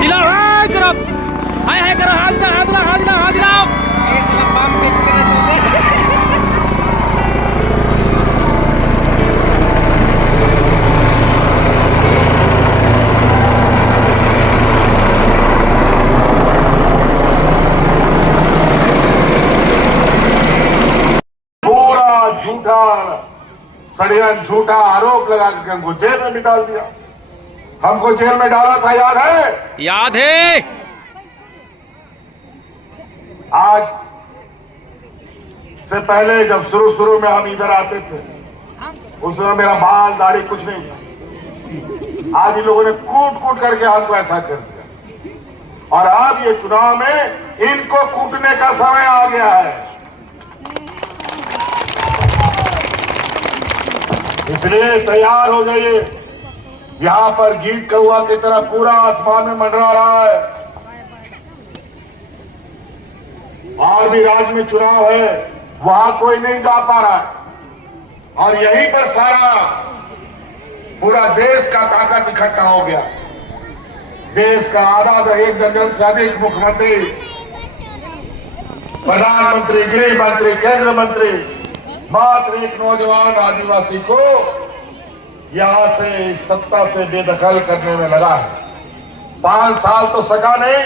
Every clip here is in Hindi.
जिला हाय करो, हाय करो, हाथ दिलाओ। झूठा षड्यंत्र, झूठा आरोप लगा के हमको जेल में भी डाल दिया। हमको जेल में डाला था, याद है? याद है। आज से पहले जब शुरू में हम इधर आते थे, उसमें मेरा बाल दाढ़ी कुछ नहीं था। आज इन लोगों ने कूट करके हमको ऐसा कर दिया, और अब ये चुनाव में इनको कूटने का समय आ गया है। इसलिए तैयार हो जाइए। यहां पर गीत कौआ की तरह पूरा आसमान में मंडरा रहा है। और भी राज्य में चुनाव है, वहां कोई नहीं जा पा रहा है, और यहीं पर सारा पूरा देश का ताकत इकट्ठा हो गया। देश का आधा 1 दर्जन से अधिक मुख्यमंत्री, प्रधानमंत्री, गृह मंत्री, केंद्र मंत्री मात्र एक नौजवान आदिवासी को यहां से सत्ता से बेदखल करने में लगा है। 5 साल तो सका नहीं,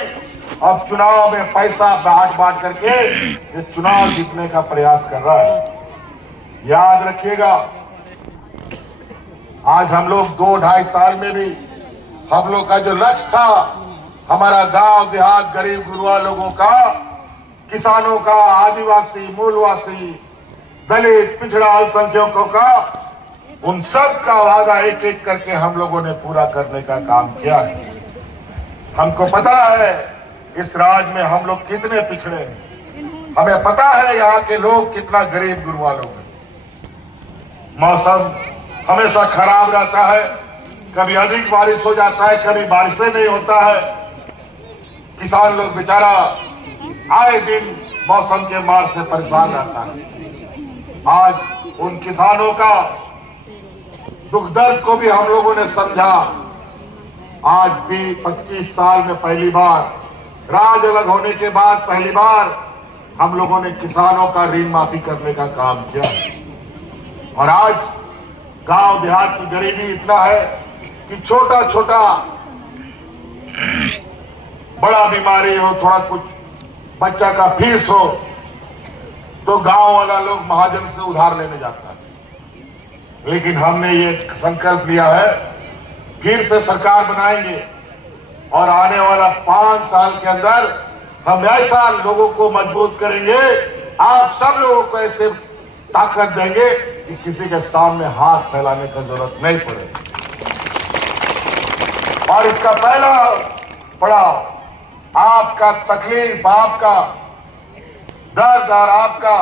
अब चुनाव में पैसा बांट करके ये चुनाव जीतने का प्रयास कर रहा है। याद रखिएगा, आज हम लोग 2-2.5 साल में भी हम लोग का जो लक्ष्य था, हमारा गांव देहात गरीब गुरुआ लोगों का, किसानों का, आदिवासी, मूलवासी, दलित, पिछड़ा, अल्पसंख्यकों का, उन सब का वादा एक एक करके हम लोगों ने पूरा करने का काम किया है। हमको पता है इस राज्य में हम लोग कितने पिछड़े हैं। हमें पता है यहाँ के लोग कितना गरीब गुरुआ लोग हैं। मौसम हमेशा खराब रहता है, कभी अधिक बारिश हो जाता है, कभी बारिशें नहीं होता है। किसान लोग बेचारा आए दिन मौसम के मार से परेशान रहता है। आज उन किसानों का दुख दर्द को भी हम लोगों ने समझा। आज भी 25 साल में पहली बार, राज अलग होने के बाद पहली बार हम लोगों ने किसानों का ऋण माफी करने का काम किया। और आज गांव देहात की गरीबी इतना है कि छोटा छोटा बड़ा बीमारी हो, थोड़ा कुछ बच्चा का फीस हो, तो गांव वाला लोग महाजन से उधार लेने जाता है। लेकिन हमने ये संकल्प लिया है, फिर से सरकार बनाएंगे, और आने वाला 5 साल के अंदर हम ऐसा लोगों को मजबूत करेंगे, आप सब लोगों को ऐसे ताकत देंगे कि किसी के सामने हाथ फैलाने की जरूरत नहीं पड़े। और इसका पहला पड़ाव, आपका तकलीफ, आपका दर्द और आपका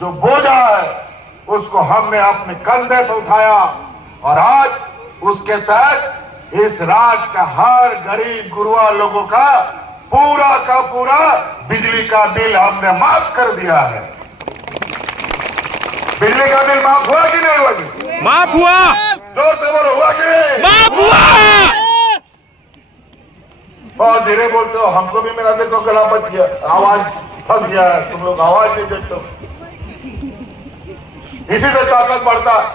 जो बोझा है, उसको हमने अपने कंधे पर उठाया, और आज उसके तहत इस राज्य का हर गरीब गुरुआ लोगों का पूरा बिजली का बिल हमने माफ कर दिया है। बिजली का बिल माफ हुआ कि नहीं हुआ? माफ हुआ। जोर से बोलो, हुआ कि नहीं? माफ हुआ। और धीरे बोलते हो, हमको भी मेरा देखो गला बच गया, आवाज फंस गया है, तुम लोग आवाज नहीं देते हो। इसी से ताकत बढ़ता है।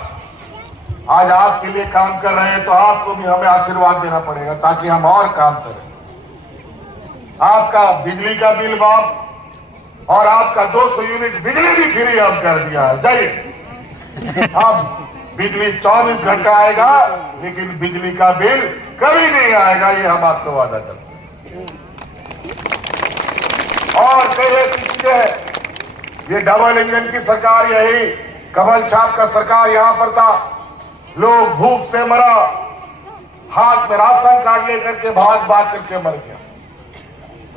आज आपके लिए काम कर रहे हैं, तो आपको भी हमें आशीर्वाद देना पड़ेगा ताकि हम और काम करें। आपका बिजली का बिल माफ, और आपका 200 यूनिट बिजली भी फ्री हम कर दिया है। जाइए, अब बिजली 24 घंटा आएगा, लेकिन बिजली का बिल कभी नहीं आएगा, ये हम आपको वादा करते हैं। और कई ऐसी चीजें हैं, ये डबल इंजन की सरकार, यही कमल छाप का सरकार यहां पर था, लोग भूख से मरा, हाथ में राशन कार्ड लेकर के भाग करके मर गया।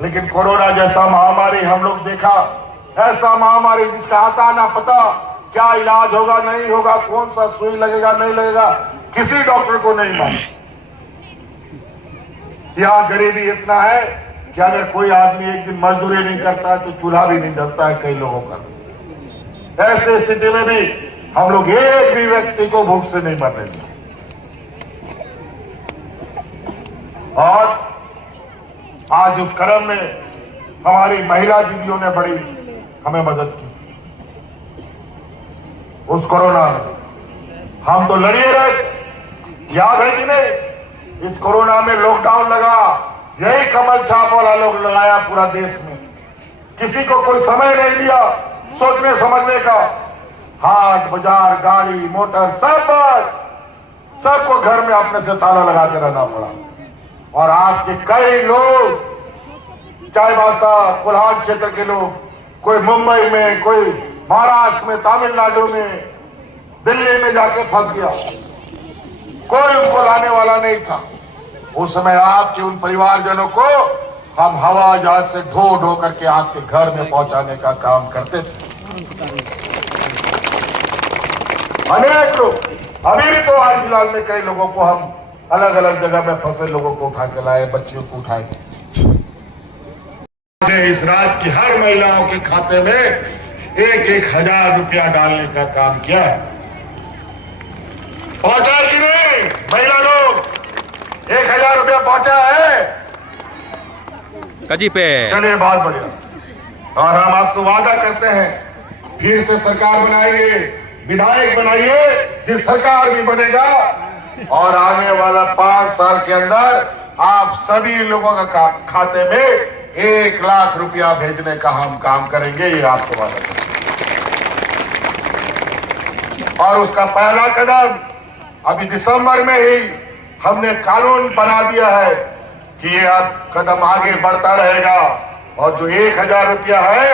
लेकिन कोरोना जैसा महामारी हम लोग देखा, ऐसा महामारी जिसका आता ना पता, क्या इलाज होगा नहीं होगा, कौन सा सुई लगेगा नहीं लगेगा, किसी डॉक्टर को नहीं मालूम। यहाँ गरीबी इतना है कि अगर कोई आदमी एक दिन मजदूरी नहीं करता है तो चूल्हा भी नहीं जलता है कई लोगों का। ऐसे स्थिति में भी हम लोग एक भी व्यक्ति को भूख से नहीं मरने देंगे। और आज उस क्रम में हमारी महिला दीदियों ने बड़ी हमें मदद की। उस कोरोना में हम तो लड़े रहे, याद है कि नहीं? इस कोरोना में लॉकडाउन लगा, यही कमल छाप वाला लोग लगाया पूरा देश में। किसी को कोई समय नहीं दिया सोचने समझने का। हाट बाजार गाड़ी मोटर सबको घर में अपने से ताला लगा के रहना पड़ा। और आपके कई लोग चाईबासा कोल्हान क्षेत्र के लोग, कोई मुंबई में, कोई महाराष्ट्र में, तमिलनाडु में, दिल्ली में जाके फंस गया। कोई उनको लाने वाला नहीं था। उस समय आपके उन परिवारजनों को हम हवा जहाज से ढो करके आपके घर में पहुंचाने का काम करते थे। अनेक लोग, अभी भी तो आज फिलहाल में कई लोगों को हम अलग अलग जगह में फंसे लोगों को उठा के लाए, बच्चियों को उठाए। इस राज्य की हर महिलाओं के खाते में 1,000 रुपया डालने का काम किया। पहुंचा कि नहीं महिला लोग? 1,000 रुपया पहुंचा है कजी पे। चलिए बहुत बढ़िया। और हम आपको वादा करते हैं फिर से सरकार बनाइए, विधायक बनाइए, फिर सरकार भी बनेगा और आने वाला 5 साल के अंदर आप सभी लोगों का खाते में 1,00,000 रुपया भेजने का हम काम करेंगे, ये आपको वादा करेंगे। और उसका पहला कदम अभी दिसंबर में ही हमने कानून बना दिया है कि ये अब कदम आगे बढ़ता रहेगा और जो 1,000 रुपया है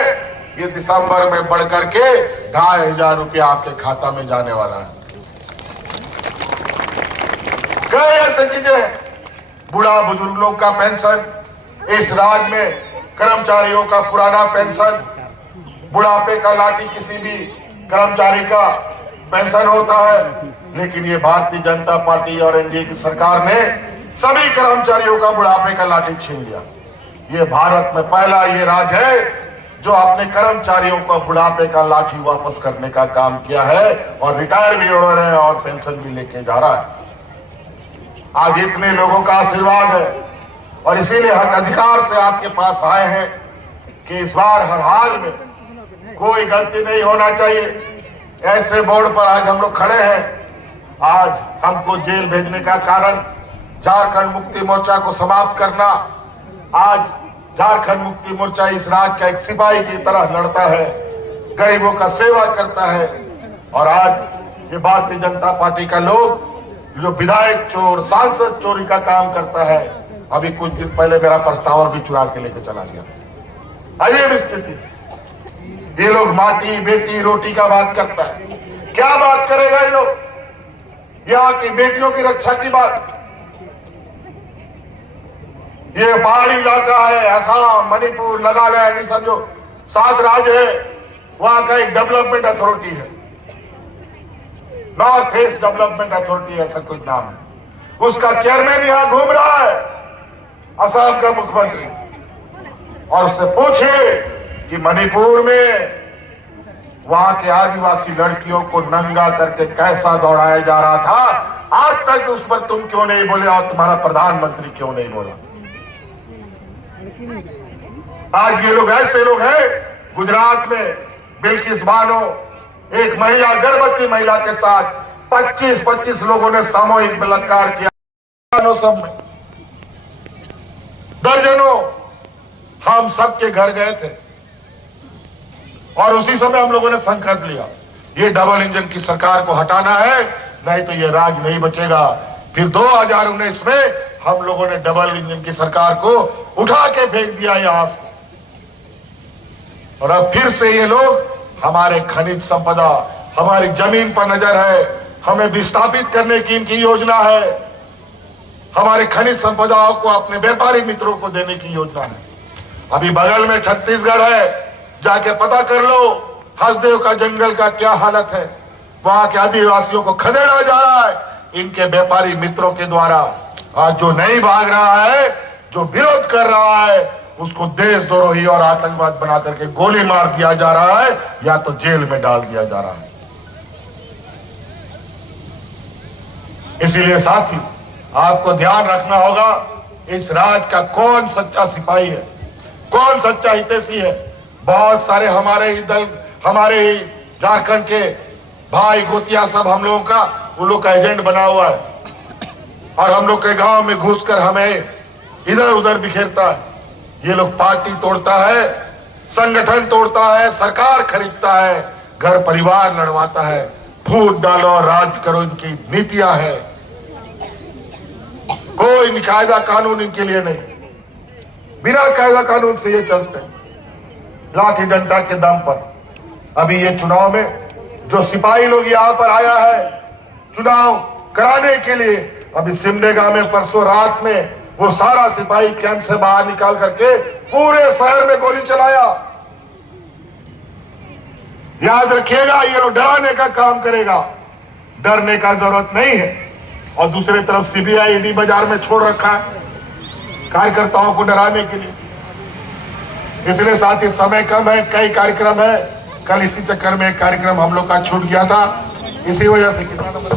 ये दिसंबर में बढ़ करके 2,500 रुपया आपके खाता में जाने वाला है। कई ऐसे चीजें, बूढ़ा बुजुर्ग लोग का पेंशन, इस राज्य में कर्मचारियों का पुराना पेंशन, बुढ़ापे का लाठी किसी भी कर्मचारी का पेंशन होता है, लेकिन ये भारतीय जनता पार्टी और एनडीए की सरकार ने सभी कर्मचारियों का बुढ़ापे का लाठी छीन लिया। ये भारत में पहला ये राज्य है जो अपने कर्मचारियों को बुढ़ापे का लाठी वापस करने का काम किया है और रिटायर भी हो रहे हैं और पेंशन भी लेके जा रहा है। आज इतने लोगों का आशीर्वाद है और इसीलिए हक अधिकार से आपके पास आए हैं कि इस बार हर हाल में कोई गलती नहीं होना चाहिए। ऐसे बोर्ड पर आज हम लोग खड़े हैं। आज हमको जेल भेजने का कारण झारखंड मुक्ति मोर्चा को समाप्त करना। आज झारखंड मुक्ति मोर्चा इस राज्य का एक सिपाही की तरह लड़ता है, गरीबों का सेवा करता है। और आज ये भारतीय जनता पार्टी का लोग जो विधायक चोर, सांसद चोरी का काम करता है, अभी कुछ दिन पहले मेरा प्रस्ताव भी चुरा के लेकर चला गया। अजीब स्थिति। ये लोग माटी बेटी रोटी का बात करता है, क्या बात करेगा ये लोग? यहाँ की बेटियों की रक्षा की बात। ये पहाड़ी इलाका है, असम, मणिपुर, नागालैंड, सब जो 7 राज्य है, वहां का एक डेवलपमेंट अथॉरिटी है, नॉर्थ ईस्ट डेवलपमेंट अथॉरिटी ऐसा कुछ नाम है। उसका चेयरमैन यहां घूम रहा है, असम का मुख्यमंत्री। और उससे पूछे कि मणिपुर में वहां के आदिवासी लड़कियों को नंगा करके कैसा दौड़ाया जा रहा था, आज तक उस पर तुम क्यों नहीं बोले और तुम्हारा प्रधानमंत्री क्यों नहीं बोला? आज ये लोग ऐसे लोग हैं। गुजरात में बिल्किस बानो, एक महिला, गर्भवती महिला के साथ 25 लोगों ने सामूहिक बलात्कार किया। सब में दर्जनों हम सबके घर गए थे और उसी समय हम लोगों ने संकल्प लिया, ये डबल इंजन की सरकार को हटाना है, नहीं तो ये राज नहीं बचेगा। फिर 2019 में हम लोगों ने डबल इंजन की सरकार को उठा के फेंक दिया यहां से। और अब फिर से ये लोग हमारे खनिज संपदा, हमारी जमीन पर नजर है, हमें विस्थापित करने की इनकी योजना है, हमारे खनिज संपदाओं को अपने व्यापारी मित्रों को देने की योजना है। अभी बगल में छत्तीसगढ़ है, जाके पता कर लो हसदेव का जंगल का क्या हालत है। वहां के आदिवासियों को खदेड़ा जा रहा है इनके व्यापारी मित्रों के द्वारा। आज जो नहीं भाग रहा है, जो विरोध कर रहा है, उसको देशद्रोही और आतंकवाद बना करके गोली मार दिया जा रहा है या तो जेल में डाल दिया जा रहा है। इसीलिए साथी आपको ध्यान रखना होगा इस राज का कौन सच्चा सिपाही है, कौन सच्चा हितैषी है। बहुत सारे हमारे ही दल, हमारे ही झारखंड के भाई गोतिया सब हम लोगों का, उन लोग का एजेंट बना हुआ है और हम लोग के गांव में घुसकर हमें इधर उधर बिखेरता है। ये लोग पार्टी तोड़ता है, संगठन तोड़ता है, सरकार खरीदता है, घर परिवार लड़वाता है। फूट डालो और राज करो, इनकी नीतियां हैं। कोई कायदा कानून इनके लिए नहीं, बिना कायदा कानून से ये चलते हैं लाठी डंडा के दम पर। अभी ये चुनाव में जो सिपाही लोग यहाँ पर आया है चुनाव कराने के लिए, अभी सिमडेगा में परसों रात में वो सारा सिपाही कैंप से बाहर निकाल करके पूरे शहर में गोली चलाया। याद रखिएगा, ये लोग डराने का काम करेगा, डरने का जरूरत नहीं है। और दूसरी तरफ सीबीआई ईडी बाजार में छोड़ रखा है कार्यकर्ताओं को डराने के लिए। इसलिए साथ ही समय कम है, कई कार्यक्रम है। कल इसी चक्कर में एक कार्यक्रम हम लोग का छूट गया था, इसी वजह से। कितना नंबर?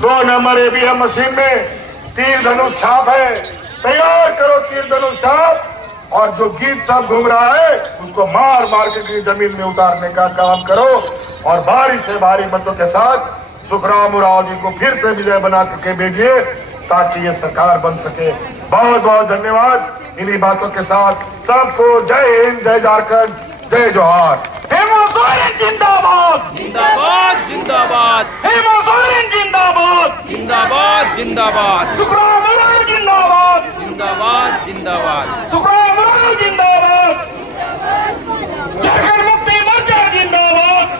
2 नंबर ईवीएम मशीन में तीर धनुष छाप है, तैयार करो तीर धनुष छाप। और जो गीत सब घूम रहा है उसको मार मार के जमीन में उतारने का काम करो और भारी से भारी मतों के साथ सुखराम उरांव जी को फिर से विजय बना करके भेजिए ताकि ये सरकार बन सके। बहुत बहुत धन्यवाद। इन्हीं बातों के साथ सबको जय हिंद, जय झारखंड, जय जोहार। हेमंत सोरेन जिंदाबाद, जिंदाबाद जिंदाबाद। हेमंत सोरेन जिंदाबाद, जिंदाबाद जिंदाबाद। सुखराम उरांव जिंदाबाद, जिंदाबाद जिंदाबाद। सुखराम उरांव जिंदाबाद, झारखंड मुक्ति मोर्चा जिंदाबाद।